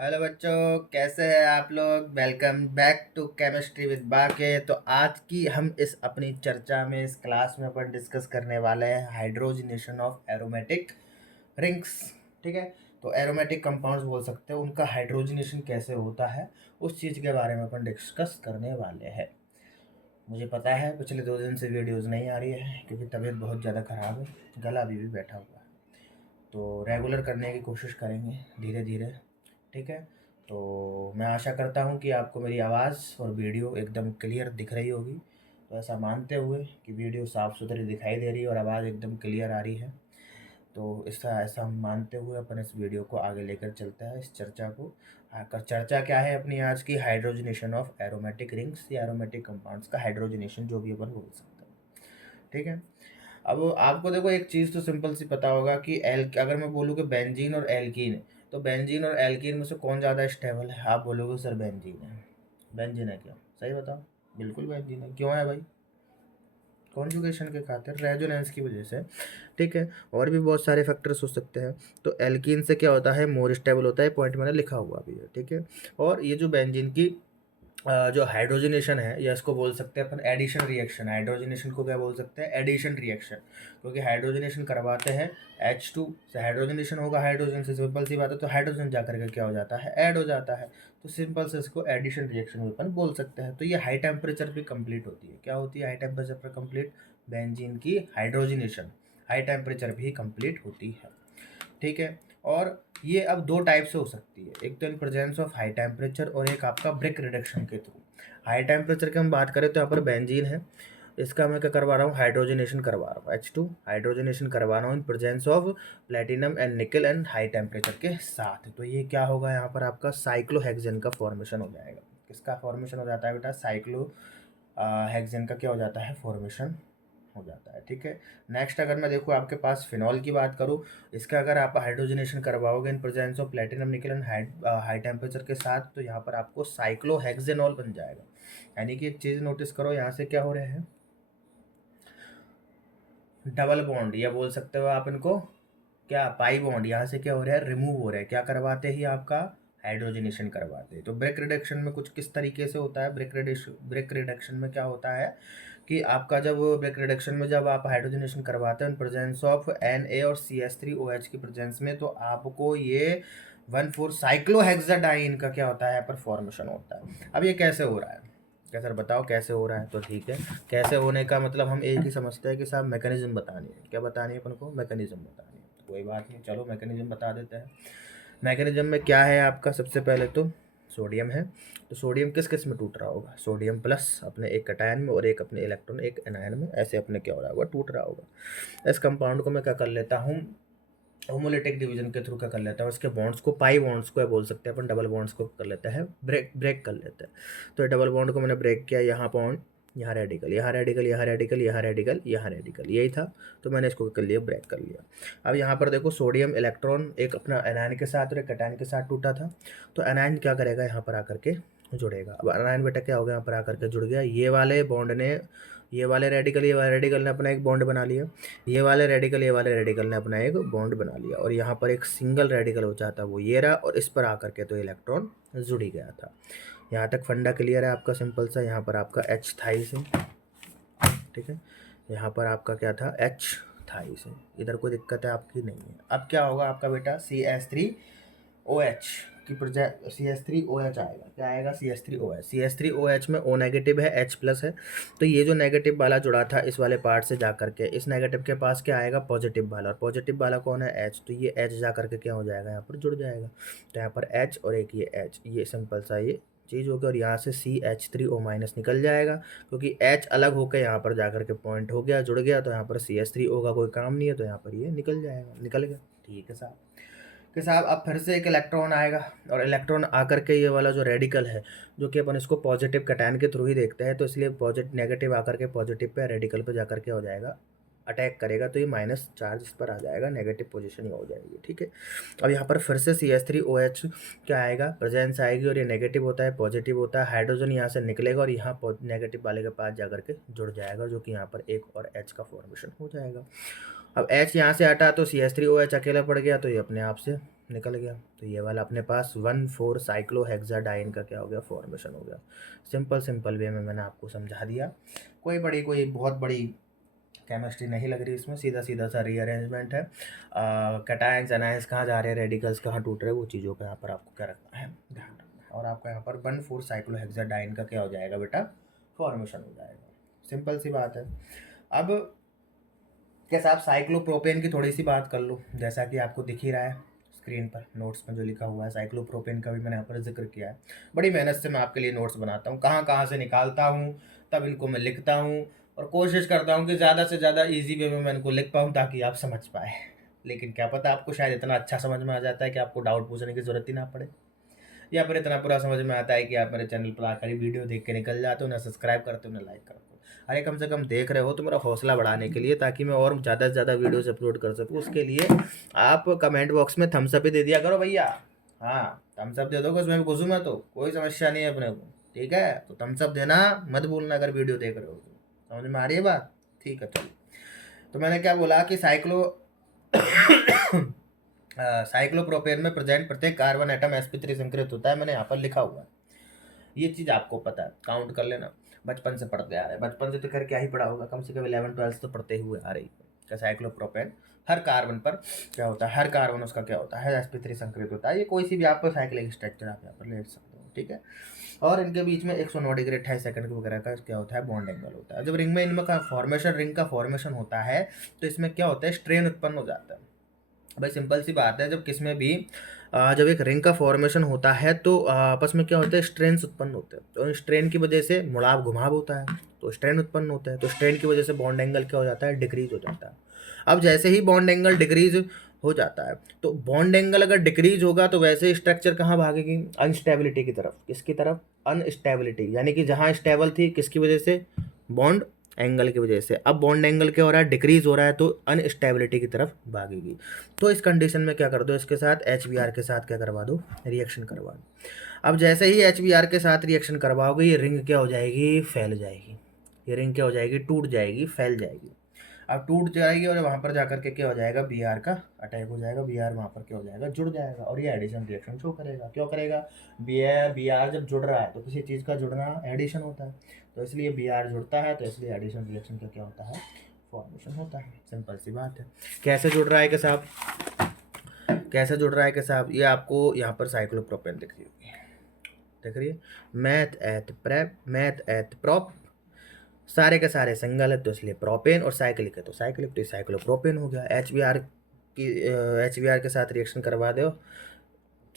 Hello बच्चों, कैसे हैं आप लोग। Welcome back to chemistry with बाके। तो आज की हम इस अपनी चर्चा में इस क्लास में अपन डिस्कस करने वाले हैं हाइड्रोजनेशन ऑफ एरोमेटिक रिंग्स। ठीक है। तो एरोमेटिक कंपाउंड्स बोल सकते हैं, उनका हाइड्रोजनेशन कैसे होता है उस चीज़ के बारे में अपन डिस्कस करने वाले हैं। मुझे पता है पिछले 2 दिन से वीडियोज़ नहीं आ रही है क्योंकि तबीयत बहुत ज़्यादा ख़राब है, गला अभी भी बैठा हुआ है। तो रेगुलर करने की कोशिश करेंगे धीरे धीरे। ठीक है। तो मैं आशा करता हूँ कि आपको मेरी आवाज़ और वीडियो एकदम क्लियर दिख रही होगी। तो ऐसा मानते हुए कि वीडियो साफ़ सुथरी दिखाई दे रही है और आवाज़ एकदम क्लियर आ रही है, तो इसका ऐसा हम मानते हुए अपन इस वीडियो को आगे लेकर चलते हैं, इस चर्चा को। आकर चर्चा क्या है अपनी आज की, हाइड्रोजनेशन ऑफ एरोमेटिक रिंग्स या एरोमेटिक कंपाउंड्स का हाइड्रोजनेशन जो भी अपन बोल सकते हैं। ठीक है। अब आपको देखो एक चीज़ तो सिंपल सी पता होगा कि एल अगर मैं बोलूँ कि बेंजीन और एल्कीन, तो बेंजीन और एल्कीन में से कौन ज़्यादा स्टेबल है। आप बोलोगे सर बेंजीन है। बेंजीन है क्यों, सही बताओ। बिल्कुल बेंजीन है। क्यों है भाई? कॉन्जुगेशन के खातिर, रेजोनेंस की वजह से। ठीक है। और भी बहुत सारे फैक्टर्स हो सकते हैं। तो एल्कीन से क्या होता है, मोर स्टेबल होता है, पॉइंट मैंने लिखा हुआ भी है। ठीक है। और ये जो बेंजीन की जो हाइड्रोजनेशन है, या इसको बोल सकते हैं अपन एडिशन रिएक्शन। हाइड्रोजनेशन को क्या बोल सकते हैं, एडिशन रिएक्शन। क्योंकि हाइड्रोजनेशन करवाते हैं H2 से, हाइड्रोजनेशन होगा हाइड्रोजन से, सिंपल सी बात है। तो हाइड्रोजन जाकर के क्या हो जाता है, ऐड हो जाता है। तो सिंपल से इसको एडिशन रिएक्शन भी अपन बोल सकते हैं। तो ये हाई टेम्परेचर पे कंप्लीट होती है। क्या होती है हाई टेम्परेचर पर कंप्लीट? बेंजीन की हाइड्रोजनेशन हाई टेम्परेचर भी कंप्लीट होती है। ठीक है। और ये अब दो टाइप से हो सकती है, एक तो in presence of high temperature और एक आपका ब्रेक रिडक्शन के थ्रू। हाई टेम्परेचर की हम बात करें तो यहाँ पर बेंजीन है, इसका मैं क्या करवा रहा हूँ, हाइड्रोजनेशन करवा रहा हूँ, H2 हाइड्रोजनेशन करवा रहा हूँ in presence of platinum and निकल एंड हाई टेम्परेचर के साथ। तो ये क्या होगा, यहाँ पर आपका साइक्लोहेक्सेन का फॉर्मेशन हो जाएगा। किसका फॉर्मेशन हो जाता है बेटा, साइक्लो हेक्सेन का क्या हो जाता है, फॉर्मेशन हो जाता है। ठीक है। नेक्स्ट अगर मैं देखूँ आपके पास फिनॉल की बात करूँ, इसका अगर आप हाइड्रोजनेशन करवाओगे इन प्रेजेंस ऑफ प्लेटिनम निकल एंड हाई टेम्परेचर के साथ, तो यहाँ पर आपको साइक्लोहेक्सेनॉल बन जाएगा। यानी कि एक चीज़ नोटिस करो, यहाँ से क्या हो रहे हैं, डबल बॉन्ड, या बोल सकते हो आप इनको क्या, पाई बॉन्ड। यहाँ से क्या हो रहा है, रिमूव हो रहा है। क्या करवाते ही आपका हाइड्रोजनेशन करवाते हैं। तो ब्रेक रिडक्शन में कुछ किस तरीके से होता है, ब्रेक रिडक्शन में क्या होता है कि आपका जब ब्रेक रिडक्शन में जब आप हाइड्रोजनेशन करवाते हैं प्रेजेंस ऑफ Na और CH3OH की प्रेजेंस में, तो आपको ये 1,4 साइक्लोहेक्साडाइन का क्या होता है, यहाँ पर फॉर्मेशन होता है। अब ये कैसे हो रहा है, क्या सर बताओ कैसे हो रहा है। तो ठीक है, कैसे होने का मतलब हम एक ही समझते हैं कि साहब मैकेनिज्म बतानी है। क्या बतानी है अपन को, मैकेनिज्म बतानी है। तो कोई बात नहीं, चलो मैकेनिज्म बता देते हैं। मैकेनिज्म में क्या है आपका, सबसे पहले तो सोडियम है। तो सोडियम किस किस में टूट रहा होगा, सोडियम प्लस अपने एक कटायन में और एक अपने इलेक्ट्रॉन एक एनायन में, ऐसे अपने क्या हो रहा होगा, टूट रहा होगा। इस कंपाउंड को मैं क्या कर लेता हूँ, होमोलिटिक डिवीजन के थ्रू क्या कर लेता है, उसके बॉन्ड्स को, पाई बॉन्ड्स को बोल सकते हैं अपन, डबल बॉन्ड्स को कर लेते हैं, ब्रेक कर लेते हैं। तो डबल बॉन्ड को मैंने ब्रेक किया, यहाँ बॉन्ड, यहाँ रेडिकल, यहाँ रेडिकल, यहाँ रेडिकल, यहाँ रेडिकल, यहाँ रेडिकल, यही था। तो मैंने इसको कर लिया, ब्रेक कर लिया। अब यहाँ पर देखो सोडियम इलेक्ट्रॉन एक अपना एनायन के साथ और एक कैटायन के साथ टूटा था। तो एनायन क्या करेगा, यहाँ पर आकर के जुड़ेगा। अब एनायन बेटा क्या हो गया, यहाँ पर आकर के जुड़ गया। ये वाले बॉन्ड ने, ये वाले रेडिकल ने अपना एक बॉन्ड बना लिया। ये वाले रेडिकल ने अपना एक बॉन्ड बना लिया। और यहाँ पर एक सिंगल रेडिकल हो जाता, वो ये रहा, और इस पर आकर के तो इलेक्ट्रॉन जुड़ ही गया था। यहाँ तक फंडा क्लियर है आपका, सिंपल सा। यहाँ पर आपका H थाइस है। ठीक है। यहाँ पर आपका क्या था, H थाइस है। इधर कोई दिक्कत है आपकी नहीं है। अब क्या होगा आपका बेटा, CH3OH की CH3OH आएगा। क्या आएगा, CH3OH में O नेगेटिव है, H प्लस है। तो ये जो नेगेटिव वाला जुड़ा था इस वाले पार्ट से जा करके, इस नेगेटिव के पास क्या आएगा, पॉजिटिव वाला। और पॉजिटिव वाला कौन है, H। तो ये H जा करके क्या हो जाएगा, यहाँ पर जुड़ जाएगा। तो यहाँ पर H और एक ये H, ये सिंपल सा ये चीज़ होगी। और यहाँ से CH3O माइनस निकल जाएगा, क्योंकि H अलग होकर यहाँ पर जाकर के पॉइंट हो गया, जुड़ गया। तो यहाँ पर CH3O का कोई काम नहीं है, तो यहाँ पर ये निकल जाएगा, निकल गया। ठीक है साहब। कि साहब अब फिर से एक इलेक्ट्रॉन आएगा, और इलेक्ट्रॉन आकर के ये वाला जो रेडिकल है, जो कि अपन इसको पॉजिटिव कैटायन के थ्रू ही देखते हैं, तो इसलिए पॉजिटिव नेगेटिव आकर के पॉजिटिव पे, रेडिकल पे जाकर के हो जाएगा, अटैक करेगा। तो ये माइनस चार्ज इस पर आ जाएगा, नेगेटिव पोजीशन ही हो जाएगी। ठीक है। अब यहाँ पर फिर से CH3OH क्या आएगा, प्रेजेंस आएगी, और ये नेगेटिव होता है, पॉजिटिव होता है। हाइड्रोजन यहाँ से निकलेगा और यहाँ नेगेटिव वाले के पास जाकर के जुड़ जाएगा, जो कि यहाँ पर एक और H का फॉर्मेशन हो जाएगा। अब H यहाँ से हटा तो CH3OH अकेला पड़ गया, तो ये अपने आप से निकल गया। तो ये वाला अपने पास 1,4 साइक्लोहेक्साडाइन का क्या हो गया, फॉर्मेशन हो गया। सिंपल वे में मैंने आपको समझा दिया, कोई बहुत बड़ी केमिस्ट्री नहीं लग रही इसमें, सीधा सा रीअरेंजमेंट है। कैटायंस एनायंस कहाँ जा रहे हैं, रेडिकल्स कहाँ टूट रहे हैं, वो चीज़ों पे यहाँ पर आपको क्या रखना है, ध्यान रखना है। और आपका यहाँ पर 1,4 साइक्लोहेक्साडाइन का क्या हो जाएगा बेटा, फॉर्मेशन हो जाएगा। सिंपल सी बात है। अब कैसा, आप साइक्लोप्रोपेन की थोड़ी सी बात कर लो, जैसा कि आपको दिख ही रहा है स्क्रीन पर नोट्स में जो लिखा हुआ है। साइक्लोप्रोपेन का भी मैंने यहाँ पर जिक्र किया है। बड़ी मेहनत से मैं आपके लिए नोट्स बनाता हूँ, कहाँ से निकालता हूँ, तब इनको मैं लिखता हूँ और कोशिश करता हूँ कि ज़्यादा से ज़्यादा ईजी वे में मैं इनको लिख पाऊँ ताकि आप समझ पाए। लेकिन क्या पता आपको शायद इतना अच्छा समझ में आ जाता है कि आपको डाउट पूछने की ज़रूरत ही ना पड़े, या फिर इतना पूरा समझ में आता है कि आप मेरे चैनल पर आकर ही वीडियो देख के निकल जाते हो, ना सब्सक्राइब करते हो ना लाइक करते हो। अरे कम से कम देख रहे हो तो मेरा हौसला बढ़ाने के लिए, ताकि मैं और ज़्यादा से ज़्यादा वीडियोस अपलोड कर सकूँ, उसके लिए आप कमेंट बॉक्स में थम्स अप ही दे दिया करो भैया। हाँ, थम्स अप दे दोगे, उसमें भी घुसूँ मैं तो कोई समस्या नहीं है अपने को, ठीक है। तो थम्स अप देना मत भूलना अगर वीडियो देख रहे हो तो। समझ में आ रही है बात, ठीक है। चलो, तो मैंने क्या बोला कि साइक्लोप्रोपेन में प्रेजेंट प्रत्येक कार्बन एटम sp3 संकृत होता है, मैंने यहाँ पर लिखा हुआ है। ये चीज़ आपको पता है, काउंट कर लेना, बचपन से पढ़ते आ रहे हैं। बचपन से तो खैर क्या ही पढ़ा होगा, कम से कम 11-12 तो पढ़ते हुए आ रही है। साइक्लोप्रोपेन हर कार्बन पर क्या होता है, हर कार्बन उसका क्या होता है, sp3 संकृत होता है। ये कोई सी भी आप साइक्लिक स्ट्रक्चर आप यहाँ पर ले सकते हो, ठीक है। और इनके बीच में 109 डिग्री 28 सेकंड वगैरह का क्या होता है, बॉन्ड एंगल होता है। जब रिंग में इनमें का फॉर्मेशन, रिंग का फॉर्मेशन होता है तो इसमें क्या होता है, स्ट्रेन उत्पन्न हो जाता है। भाई सिंपल सी बात है, जब किसमें भी जब एक रिंग का फॉर्मेशन होता है तो आपस में क्या होता है, स्ट्रेन्स उत्पन्न होते हैं। तो स्ट्रेन की वजह से मुड़ाव घुमाव होता है, तो स्ट्रेन उत्पन्न होता है। तो स्ट्रेन की वजह से बॉन्ड एंगल क्या हो जाता है, डिक्रीज हो जाता है। अब जैसे ही बॉन्ड एंगल डिक्रीज हो जाता है, तो बॉन्ड एंगल अगर डिक्रीज होगा तो वैसे स्ट्रक्चर कहाँ भागेगी, अनस्टेबिलिटी की तरफ। किसकी तरफ, अनस्टेबिलिटी, यानी कि जहाँ स्टेबल थी किसकी वजह से, बॉन्ड एंगल की वजह से। अब बॉन्ड एंगल क्या हो रहा है, डिक्रीज हो रहा है, तो अनस्टेबिलिटी की तरफ भागेगी। तो इस कंडीशन में क्या कर दो, इसके साथ HBr के साथ क्या करवा दो, रिएक्शन करवा दो। अब जैसे ही HBr के साथ रिएक्शन करवाओगे, ये रिंग क्या हो जाएगी, फैल जाएगी। ये रिंग क्या हो जाएगी, टूट जाएगी, फैल जाएगी। अब टूट जाएगी और वहाँ पर जाकर के क्या हो जाएगा, Br का अटैक हो जाएगा। Br वहाँ पर क्या हो जाएगा, जुड़ जाएगा, और ये एडिशन रिएक्शन शो करेगा। क्यों करेगा, Br जब जुड़ रहा है तो किसी चीज़ का जुड़ना एडिशन होता है, तो इसलिए Br जुड़ता है, तो इसलिए एडिशन रिएक्शन का क्या होता है, फॉर्मेशन होता है। सिंपल सी बात है। कैसे जुड़ रहा है कि साहब, कैसे जुड़ रहा है कि साहब, ये आपको यहाँ पर साइक्लोप्रोपेन दिख रही होगी, देख रही है, मैथ एथ प्रोप, सारे के सारे सिंगल है तो इसलिए प्रोपेन, और साइक्लिक है तो साइक्लिक, तो साइक्लोप्रोपेन हो गया। HBr के साथ रिएक्शन करवा दो,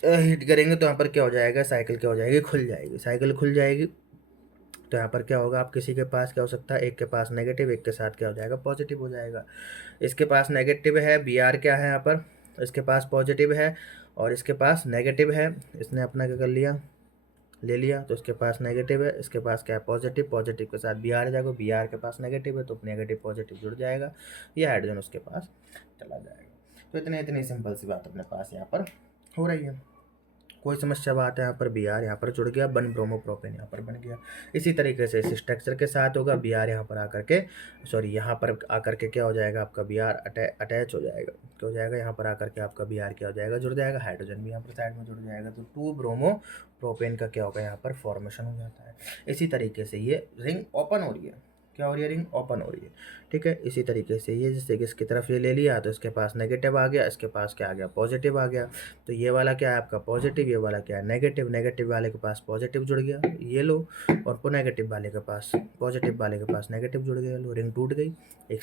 हीट करेंगे तो यहाँ पर क्या हो जाएगा, साइकिल क्या हो जाएगी, खुल जाएगी। साइकिल खुल जाएगी तो यहाँ पर क्या होगा, आप किसी के पास क्या हो सकता है, एक के पास नेगेटिव, एक के साथ क्या हो जाएगा, पॉजिटिव हो जाएगा। इसके पास नेगेटिव है, Br क्या है यहाँ पर, इसके पास पॉजिटिव है और इसके पास नेगेटिव है। इसने अपना क्या कर लिया, ले लिया, तो इसके पास नेगेटिव है, इसके पास क्या है, पॉजिटिव। पॉजिटिव के साथ Br जाएगा, Br के पास नेगेटिव है तो नेगेटिव पॉजिटिव जुड़ जाएगा, ये हाइड्रोजन उसके पास चला जाएगा। तो इतनी सिंपल सी बात अपने पास यहाँ पर हो रही है। कोई समस्या बात है, यहाँ पर Br यहाँ पर जुड़ गया, 1 ब्रोमोप्रोपेन यहाँ पर बन गया। इसी तरीके से इस स्ट्रक्चर के साथ होगा, Br यहाँ पर आकर के, सॉरी यहाँ पर आकर के क्या हो जाएगा, आपका Br अटैच हो जाएगा, क्या हो जाएगा, यहाँ पर आकर के आपका Br क्या हो जाएगा, जुड़ जाएगा। हाइड्रोजन भी यहाँ पर साइड में जुड़ जाएगा, तो 2 ब्रोमोप्रोपेन का क्या होगा, यहाँ पर फॉर्मेशन हो जाता है। इसी तरीके से ये रिंग ओपन हो रही है, क्या हो रही है, रिंग ओपन हो रही है, ठीक है। इसी तरीके से ये जैसे कि इसकी तरफ ये ले लिया तो इसके पास नेगेटिव आ गया, इसके पास क्या आ गया, पॉजिटिव आ गया। तो ये वाला क्या है आपका पॉजिटिव, ये वाला क्या है नेगेटिव। नेगेटिव वाले के पास पॉजिटिव जुड़ गया, ये लो, और नेगेटिव वाले के पास, पॉजिटिव वाले के पास नेगेटिव जुड़ गया, लो, रिंग टूट गई। एक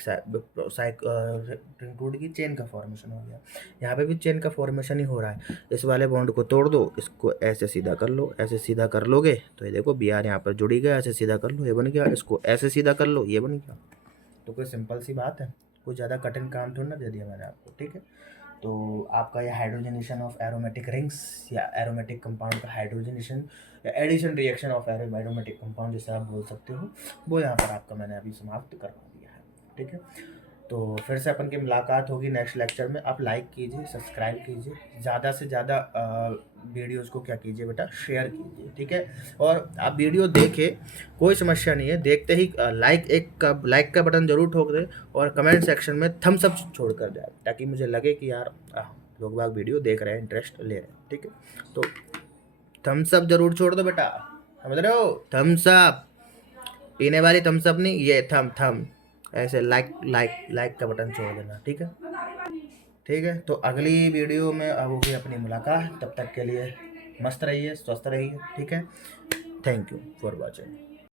रिंग टूट गई, चेन का फॉर्मेशन हो गया। यहाँ पे भी चेन का फॉर्मेशन ही हो रहा है। इस वाले बॉन्ड को तोड़ दो, इसको ऐसे सीधा कर लो, ऐसे सीधा कर लोगे तो ये देखो Br यहाँ पर जुड़ी गया, ऐसे सीधा कर लो, ये बन गया। इसको ऐसे सीधा कर लो, ये बन गया। तो कोई सिंपल सी बात है, कुछ ज़्यादा कठिन काम थोड़ा ना दे दिया मैंने आपको, ठीक है। तो आपका यह हाइड्रोजनेशन ऑफ एरोमेटिक रिंग्स या एरोमेटिक कंपाउंड का हाइड्रोजनेशन या addition reaction of aromatic compound जिसे आप बोल सकते हो, वो यहाँ पर आपका मैंने अभी समाप्त करवा दिया है, ठीक है। तो फिर से अपन की मुलाकात होगी नेक्स्ट लेक्चर में। आप लाइक कीजिए, सब्सक्राइब कीजिए, ज़्यादा से ज़्यादा वीडियोस को क्या कीजिए बेटा, शेयर कीजिए, ठीक है। और आप वीडियो देखें, कोई समस्या नहीं है, देखते ही लाइक का बटन जरूर ठोक दें और कमेंट सेक्शन में थम्स अप छोड़ कर जाए, ताकि मुझे लगे कि यार लोग बाग वीडियो देख रहे हैं, इंटरेस्ट ले रहे हैं, ठीक है। तो थम्स अप जरूर छोड़ दो बेटा, समझ रहे हो, थम्स अप, पीने वाली थम्स अप नहीं, ये थम थम ऐसे लाइक लाइक लाइक का बटन छोड़ देना, ठीक है। ठीक है, तो अगली वीडियो में अब होगी अपनी मुलाकात, तब तक के लिए मस्त रहिए, स्वस्थ रहिए, ठीक है। Thank you for watching.